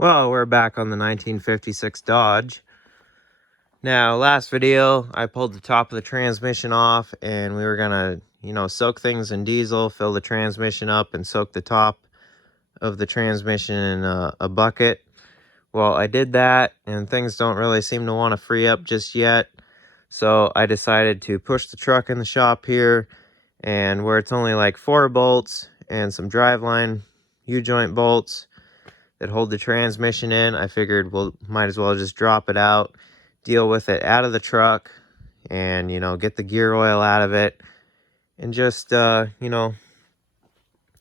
Well, we're back on the 1956 Dodge. Now, last video, I pulled the top of the transmission off and we were gonna, soak things in diesel, fill the transmission up and soak the top of the transmission in a bucket. Well, I did that and things don't really seem to want to free up just yet. So I decided to push the truck in the shop here, and where it's only like 4 bolts and some driveline U-joint bolts that hold the transmission in, I figured might as well just drop it out, deal with it out of the truck, and get the gear oil out of it, and just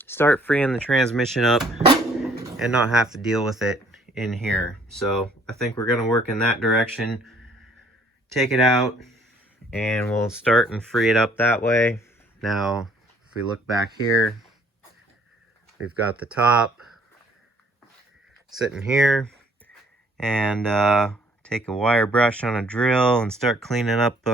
start freeing the transmission up and not have to deal with it in here. So I think we're going to work in that direction, take it out, and we'll start and free it up that way. Now if we look back here, we've got the top sitting here, and take a wire brush on a drill and start cleaning up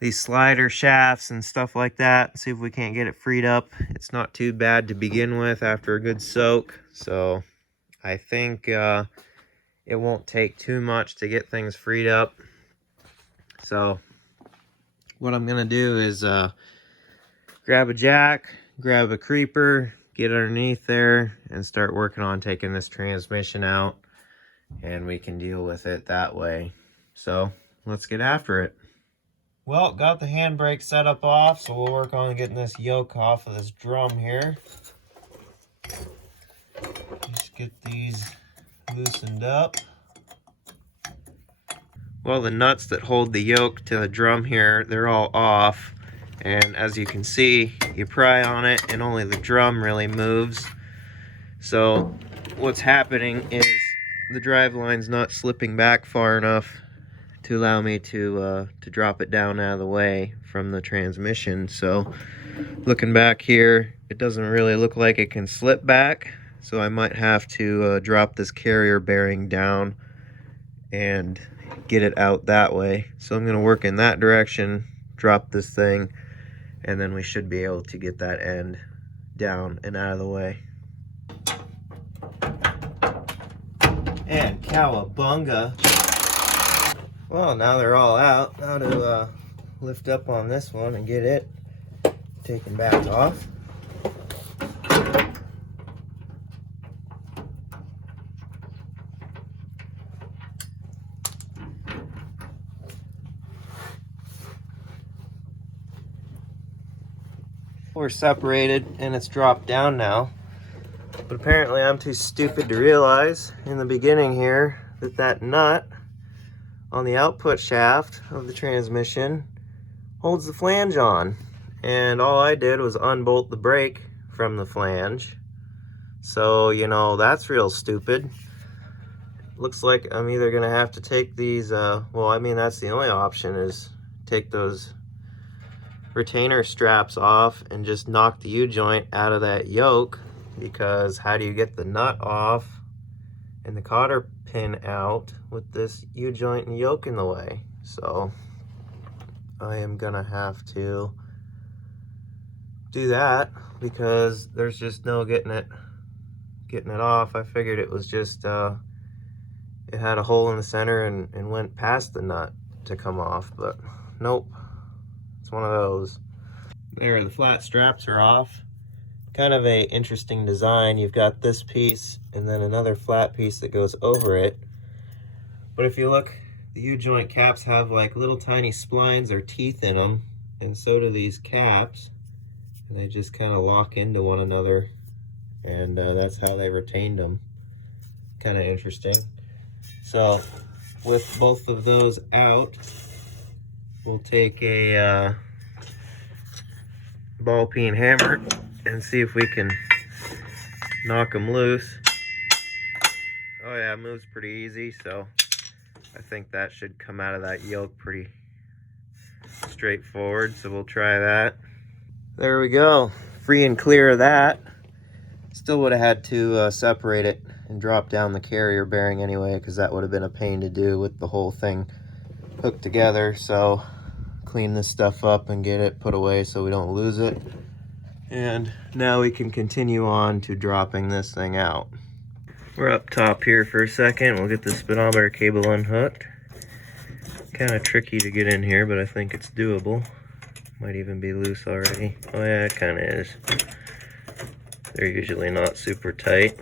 these slider shafts and stuff like that. See if we can't get it freed up. It's not too bad to begin with after a good soak, so I think it won't take too much to get things freed up. So what I'm gonna do is grab a jack, grab a creeper, get underneath there, and start working on taking this transmission out, and we can deal with it that way. So let's get after it. Well, got the handbrake setup off, so we'll work on getting this yoke off of this drum here. Just get these loosened up. Well, the nuts that hold the yoke to the drum here, they're all off. And as you can see, you pry on it and only the drum really moves. So what's happening is the drive line's not slipping back far enough to allow me to drop it down out of the way from the transmission. So looking back here, it doesn't really look like it can slip back. So I might have to drop this carrier bearing down and get it out that way. So I'm going to work in that direction, drop this thing, and then we should be able to get that end down and out of the way. And cowabunga. Well, now they're all out. Now to lift up on this one and get it taken back off. We're separated and it's dropped down now, but apparently I'm too stupid to realize in the beginning here that that nut on the output shaft of the transmission holds the flange on, and all I did was unbolt the brake from the flange. So that's real stupid. Looks like I'm either gonna have to take these well, I mean, that's the only option, is take those retainer straps off and just knock the U-joint out of that yoke, because how do you get the nut off and the cotter pin out with this U-joint and yoke in the way? So I am gonna have to do that because there's just no getting it off. I figured it was just it had a hole in the center and went past the nut to come off, but nope. One of those. There, the flat straps are off. Kind of a interesting design. You've got this piece and then another flat piece that goes over it. But if you look, the U-joint caps have like little tiny splines or teeth in them, and so do these caps. And they just kind of lock into one another, and that's how they retained them. Kind of interesting. So with both of those out, we'll take a ball peen hammer and see if we can knock them loose. Oh yeah, it moves pretty easy, so I think that should come out of that yoke pretty straightforward, so we'll try that. There we go, free and clear of that. Still would have had to separate it and drop down the carrier bearing anyway, because that would have been a pain to do with the whole thing hooked together. So clean this stuff up and get it put away so we don't lose it. And now we can continue on to dropping this thing out. We're up top here for a second. We'll get the speedometer cable unhooked. Kind of tricky to get in here, but I think it's doable. Might even be loose already. Oh yeah, it kind of is. They're usually not super tight.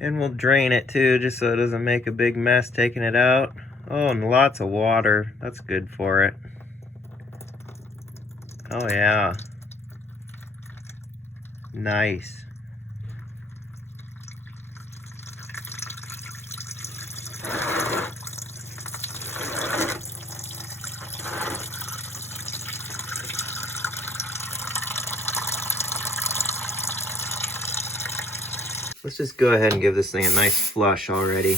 And we'll drain it too, just so it doesn't make a big mess taking it out. Oh, and lots of water. That's good for it. Oh yeah. Nice. Let's just go ahead and give this thing a nice flush already.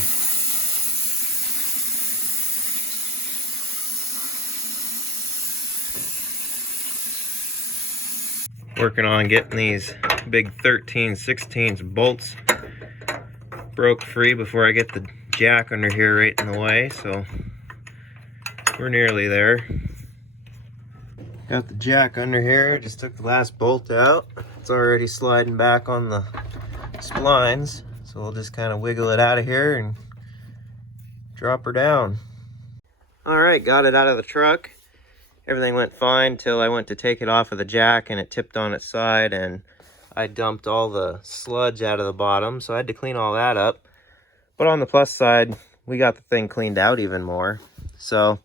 Working on getting these big 13/16 bolts broke free before I get the jack under here right in the way, so we're nearly there. Got the jack under here, just took the last bolt out. It's already sliding back on the splines, so we'll just kind of wiggle it out of here and drop her down. All right, got it out of the truck. Everything went fine till I went to take it off of the jack and it tipped on its side and I dumped all the sludge out of the bottom, so I had to clean all that up. But on the plus side, we got the thing cleaned out even more. So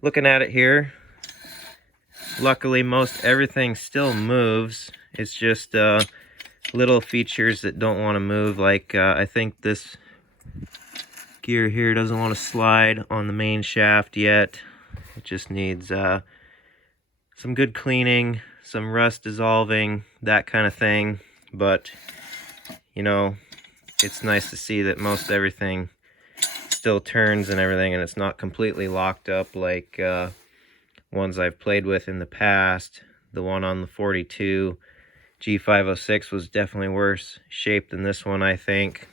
looking at it here, luckily most everything still moves. It's just little features that don't want to move, like I think this gear here doesn't want to slide on the main shaft yet. It just needs some good cleaning, some rust dissolving, that kind of thing. But you know, it's nice to see that most everything still turns and everything, and it's not completely locked up like ones I've played with in the past. The one on the 42 G506 was definitely worse shape than this one, I think.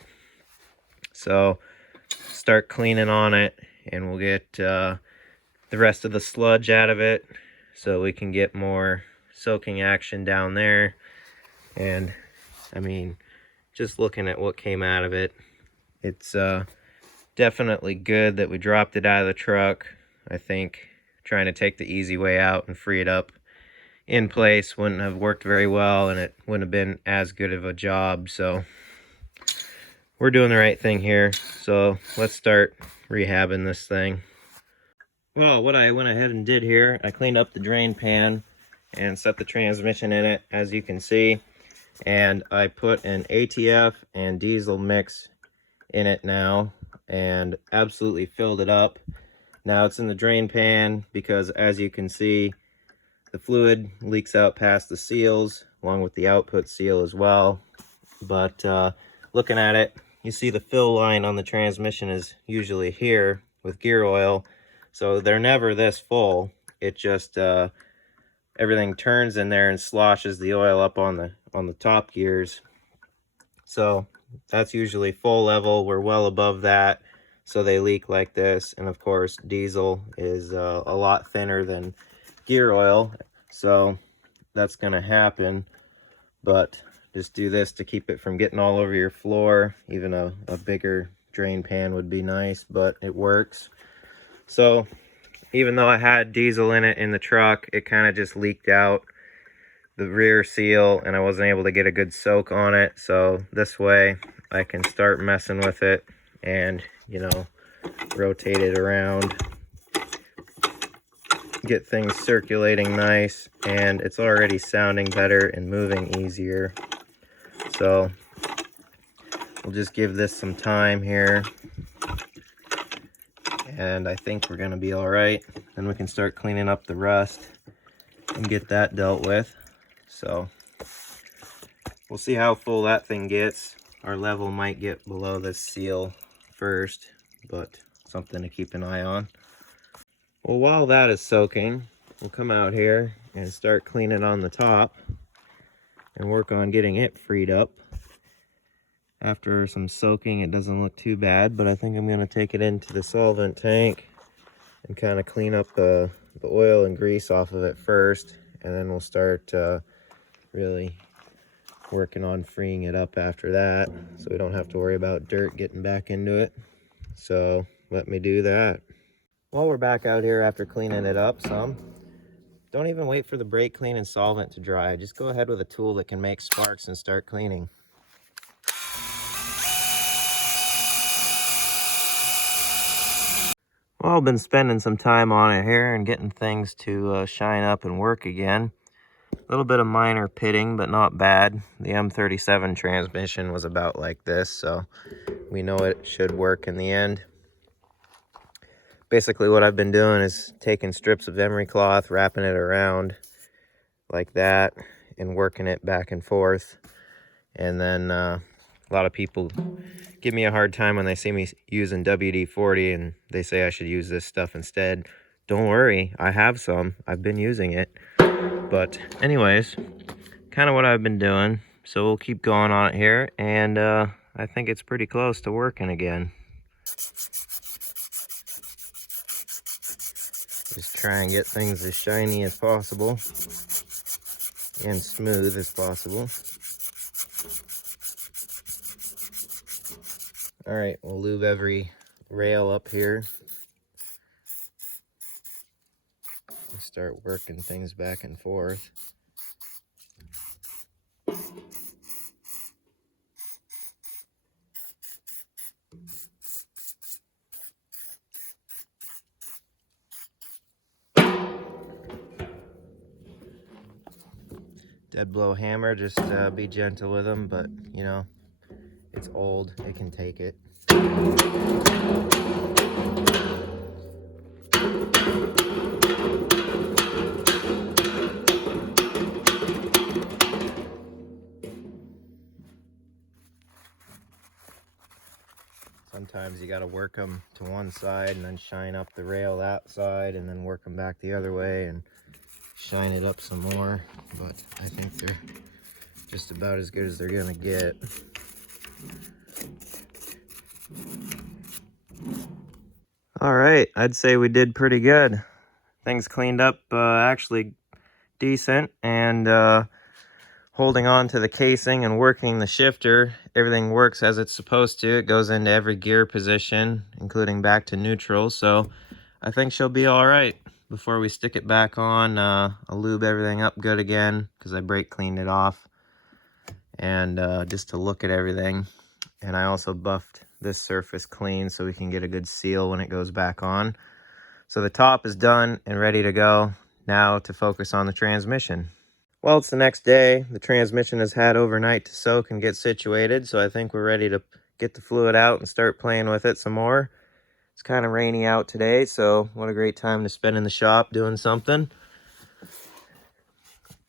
So start cleaning on it and we'll get the rest of the sludge out of it so we can get more soaking action down there. And I mean, just looking at what came out of it, it's definitely good that we dropped it out of the truck. I think trying to take the easy way out and free it up in place wouldn't have worked very well, and it wouldn't have been as good of a job. So we're doing the right thing here. So let's start rehabbing this thing. Well, what I went ahead and did here, I cleaned up the drain pan and set the transmission in it, as you can see. And I put an ATF and diesel mix in it now and absolutely filled it up. Now it's in the drain pan because, as you can see, the fluid leaks out past the seals, along with the output seal as well. But looking at it, you see the fill line on the transmission is usually here with gear oil. So they're never this full. It just, everything turns in there and sloshes the oil up on the top gears. So that's usually full level. We're well above that, so they leak like this. And of course, diesel is a lot thinner than gear oil, so that's gonna happen. But just do this to keep it from getting all over your floor. Even a bigger drain pan would be nice, but it works. So even though I had diesel in it in the truck, it kind of just leaked out the rear seal and I wasn't able to get a good soak on it. So this way I can start messing with it and, you know, rotate it around, get things circulating nice, and it's already sounding better and moving easier. So we'll just give this some time here, and I think we're gonna be all right. Then we can start cleaning up the rust and get that dealt with. So we'll see how full that thing gets. Our level might get below this seal first, but something to keep an eye on. Well, while that is soaking, we'll come out here and start cleaning on the top and work on getting it freed up. After some soaking, it doesn't look too bad, but I think I'm going to take it into the solvent tank and kind of clean up the oil and grease off of it first, and then we'll start really working on freeing it up after that, so we don't have to worry about dirt getting back into it. So let me do that. While we're back out here after cleaning it up some, don't even wait for the brake clean and solvent to dry. Just go ahead with a tool that can make sparks and start cleaning. Well, I've been spending some time on it here and getting things to shine up and work again. A little bit of minor pitting, but not bad. The M37 transmission was about like this, so we know it should work in the end. Basically what I've been doing is taking strips of emery cloth, wrapping it around like that, and working it back and forth. And then a lot of people give me a hard time when they see me using WD-40 and they say I should use this stuff instead. Don't worry, I have some. I've been using it. But anyways, kind of what I've been doing. So we'll keep going on it here, and I think it's pretty close to working again. Just try and get things as shiny as possible and smooth as possible. All right, we'll lube every rail up here. Start working things back and forth. Dead blow hammer, just be gentle with them, but you know, it's old, it can take it. Sometimes you got to work them to one side and then shine up the rail that side, and then work them back the other way and shine it up some more. But I think they're just about as good as they're gonna get. All right, I'd say we did pretty good. Things cleaned up actually decent, and holding on to the casing and working the shifter, everything works as it's supposed to. It goes into every gear position, including back to neutral, so I think she'll be all right. Before we stick it back on, I'll lube everything up good again, because I brake cleaned it off, and just to look at everything. And I also buffed this surface clean so we can get a good seal when it goes back on. So the top is done and ready to go. Now to focus on the transmission. Well, it's the next day. The transmission has had overnight to soak and get situated, so I think we're ready to get the fluid out and start playing with it some more. It's kind of rainy out today, so what a great time to spend in the shop doing something.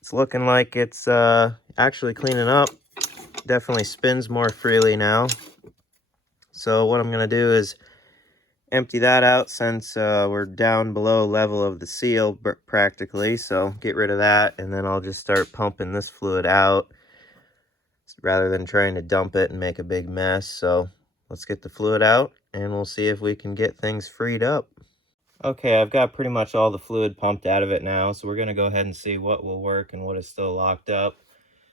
It's looking like it's actually cleaning up. Definitely spins more freely now. So what I'm going to do is empty that out, since we're down below level of the seal practically, so get rid of that, and then I'll just start pumping this fluid out rather than trying to dump it and make a big mess. So let's get the fluid out and we'll see if we can get things freed up. Okay, I've got pretty much all the fluid pumped out of it now, so we're going to go ahead and see what will work and what is still locked up.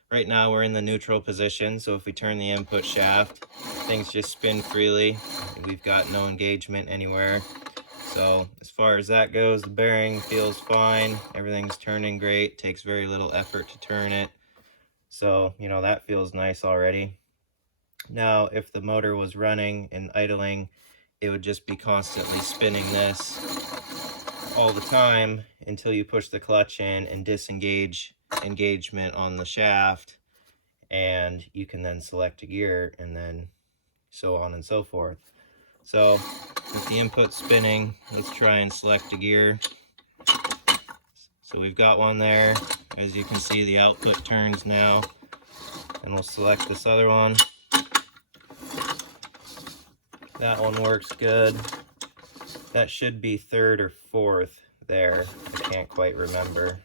Right now we're in the neutral position, so if we turn the input shaft, things just spin freely. We've got no engagement anywhere. So as far as that goes, the bearing feels fine. Everything's turning great. Takes very little effort to turn it. So, you know, that feels nice already. Now, if the motor was running and idling, it would just be constantly spinning this all the time until you push the clutch in and disengage engagement on the shaft, and you can then select a gear, and then so on and so forth. So with the input spinning, let's try and select a gear. So we've got one there. As you can see, the output turns now, and we'll select this other one. That one works good. That should be third or fourth there. I can't quite remember.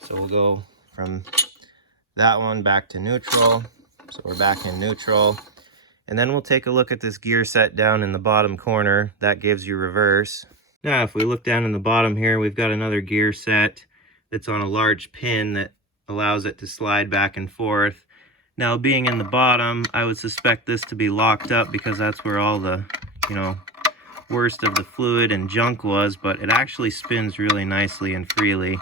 So we'll go from that one back to neutral. So we're back in neutral. And then we'll take a look at this gear set down in the bottom corner. That gives you reverse. Now, if we look down in the bottom here, we've got another gear set that's on a large pin that allows it to slide back and forth. Now, being in the bottom, I would suspect this to be locked up because that's where all the, you know, worst of the fluid and junk was, but it actually spins really nicely and freely.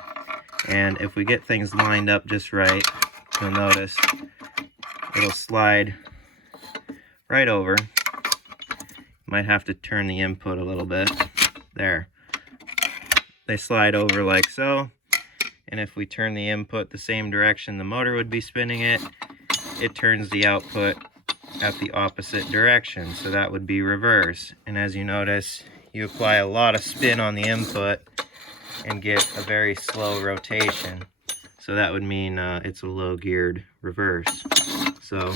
And if we get things lined up just right, you'll notice it'll slide right over. Might have to turn the input a little bit. There. They slide over like so. And if we turn the input the same direction the motor would be spinning it, it turns the output at the opposite direction. So that would be reverse. And as you notice, you apply a lot of spin on the input and get a very slow rotation. So that would mean it's a low geared reverse. So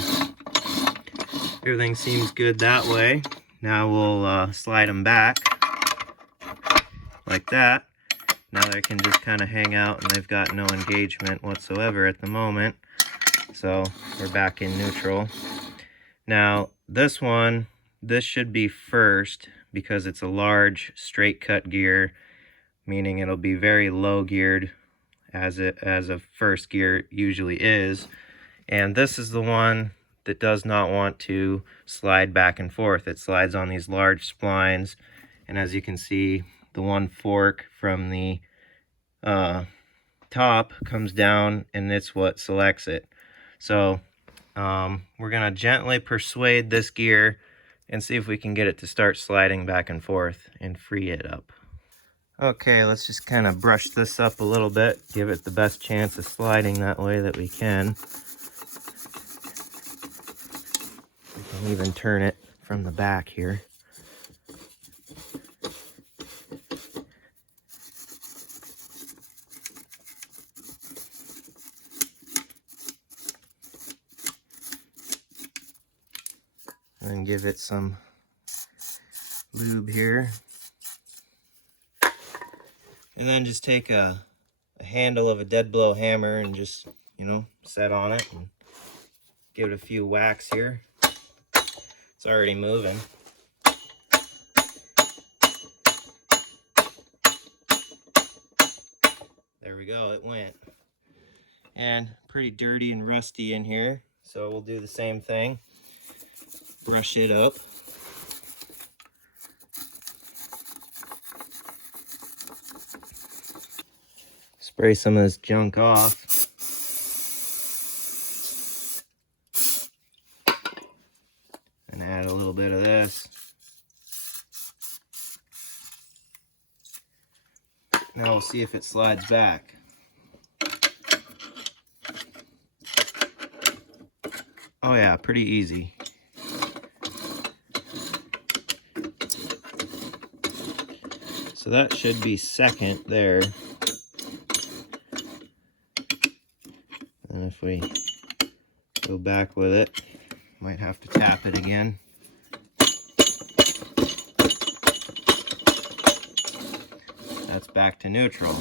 everything seems good that way. Now we'll slide them back like that. Now they can just kind of hang out and they've got no engagement whatsoever at the moment. So we're back in neutral. Now this one, this should be first because it's a large straight cut gear, meaning it'll be very low geared as a first gear usually is. And this is the one that does not want to slide back and forth. It slides on these large splines, and as you can see, the one fork from the top comes down and it's what selects it. So we're gonna gently persuade this gear and see if we can get it to start sliding back and forth and free it up. Okay, let's just kind of brush this up a little bit, give it the best chance of sliding that way that we can. We can even turn it from the back here. And give it some lube here. And then just take a handle of a dead blow hammer and just, you know, set on it and give it a few whacks here. It's already moving. There we go, it went. And pretty dirty and rusty in here, so we'll do the same thing. Brush it up. Spray some of this junk off. And add a little bit of this. Now we'll see if it slides back. Oh yeah, pretty easy. So that should be second there. And if we go back with it, might have to tap it again. That's back to neutral.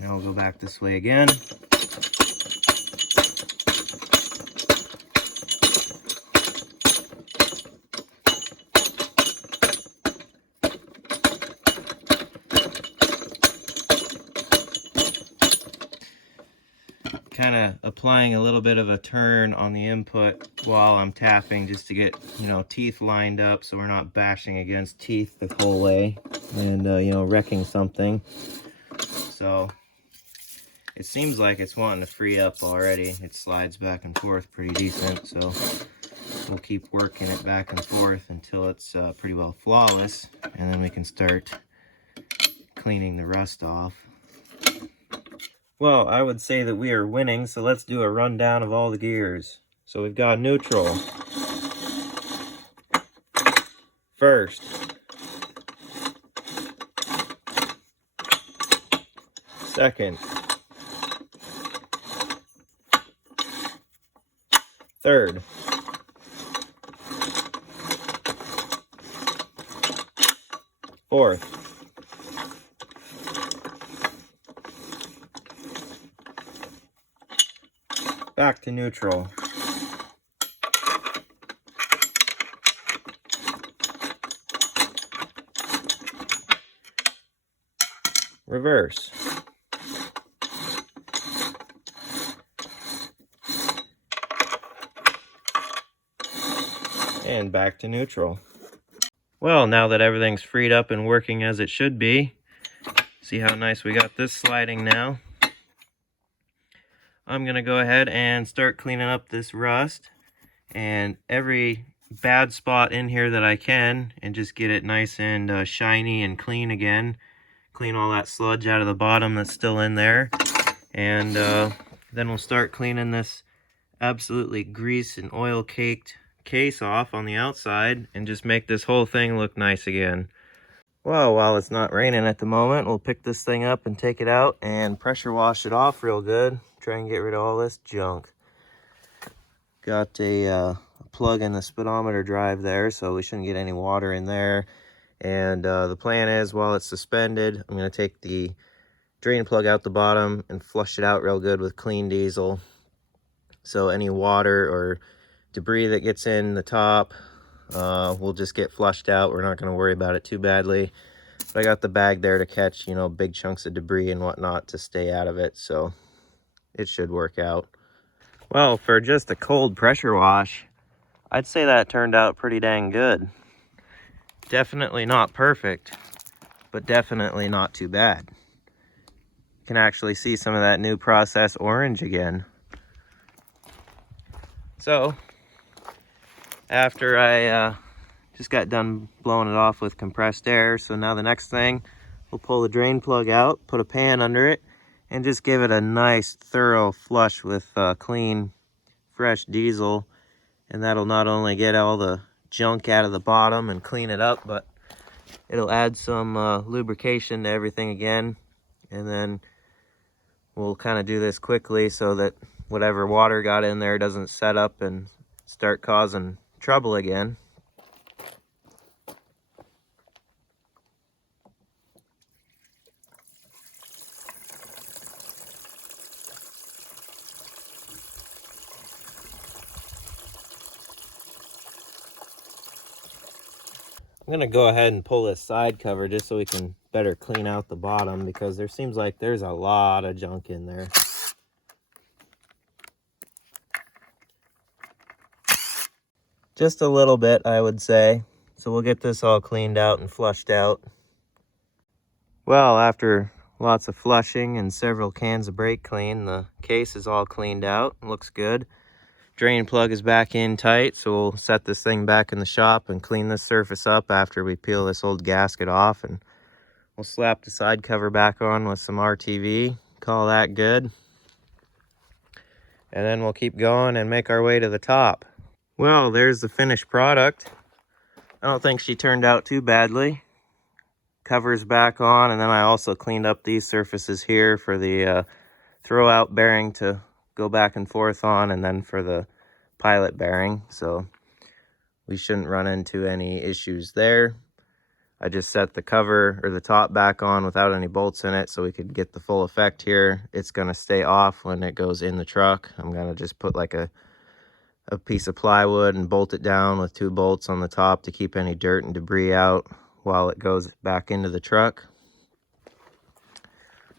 Now we'll go back this way again. Kind of applying a little bit of a turn on the input while I'm tapping just to get, you know, teeth lined up so we're not bashing against teeth the whole way and, you know, wrecking something. So it seems like it's wanting to free up already. It slides back and forth pretty decent, so we'll keep working it back and forth until it's pretty well flawless, and then we can start cleaning the rust off. Well, I would say that we are winning, so let's do a rundown of all the gears. So we've got neutral, first, second, third, fourth, back to neutral, reverse, And back to neutral. Well, now that everything's freed up and working as it should be, see how nice we got this sliding now. I'm gonna go ahead and start cleaning up this rust and every bad spot in here that I can, and just get it nice and shiny and clean again. Clean all that sludge out of the bottom that's still in there, and then we'll start cleaning this absolutely grease and oil caked case off on the outside and just make this whole thing look nice again. Well, while it's not raining at the moment, we'll pick this thing up and take it out and pressure wash it off real good. Try and get rid of all this junk. Got a plug in the speedometer drive there, so we shouldn't get any water in there. And the plan is, while it's suspended, I'm going to take the drain plug out the bottom and flush it out real good with clean diesel. So any water or debris that gets in the top will just get flushed out. We're not going to worry about it too badly. But I got the bag there to catch, you know, big chunks of debris and whatnot to stay out of it, so it should work out. Well, for just a cold pressure wash, I'd say that turned out pretty dang good. Definitely not perfect, but definitely not too bad. You can actually see some of that new process orange again. So, after I just got done blowing it off with compressed air, so now the next thing, we'll pull the drain plug out, put a pan under it, and just give it a nice thorough flush with clean, fresh diesel. And that'll not only get all the junk out of the bottom and clean it up, but it'll add some lubrication to everything again. And then we'll kind of do this quickly so that whatever water got in there doesn't set up and start causing trouble again. I'm gonna go ahead and pull this side cover just so we can better clean out the bottom, because there seems like there's a lot of junk in there. Just a little bit, I would say. So we'll get this all cleaned out and flushed out. Well, after lots of flushing and several cans of brake clean, the case is all cleaned out. Looks good. Drain plug is back in tight, so we'll set this thing back in the shop and clean this surface up after we peel this old gasket off, and we'll slap the side cover back on with some RTV, call that good, and then we'll keep going and make our way to the top. Well, there's the finished product. I don't think she turned out too badly. Cover's back on, and then I also cleaned up these surfaces here for the throw out bearing to go back and forth on, and then for the pilot bearing, so we shouldn't run into any issues there. I just set the cover or the top back on without any bolts in it so we could get the full effect here. It's going to stay off when it goes in the truck. I'm going to just put like a piece of plywood and bolt it down with 2 bolts on the top to keep any dirt and debris out while it goes back into the truck.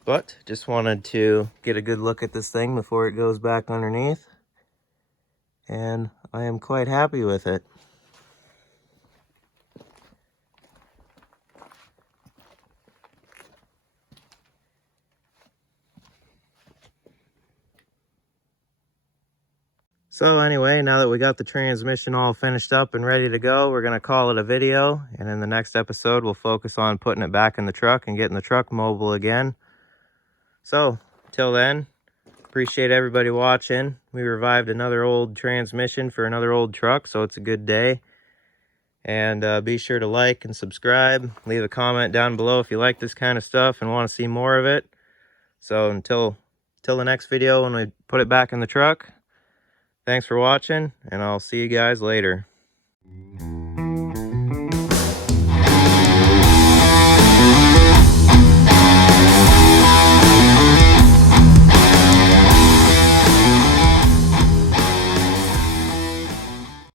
But just wanted to get a good look at this thing before it goes back underneath, and I am quite happy with it. So anyway, now that we got the transmission all finished up and ready to go, we're going to call it a video, and in the next episode we'll focus on putting it back in the truck and getting the truck mobile again. So, till then, appreciate everybody watching. We revived another old transmission for another old truck, so it's a good day. And be sure to like and subscribe. Leave a comment down below if you like this kind of stuff and want to see more of it. So until the next video when we put it back in the truck, thanks for watching, and I'll see you guys later.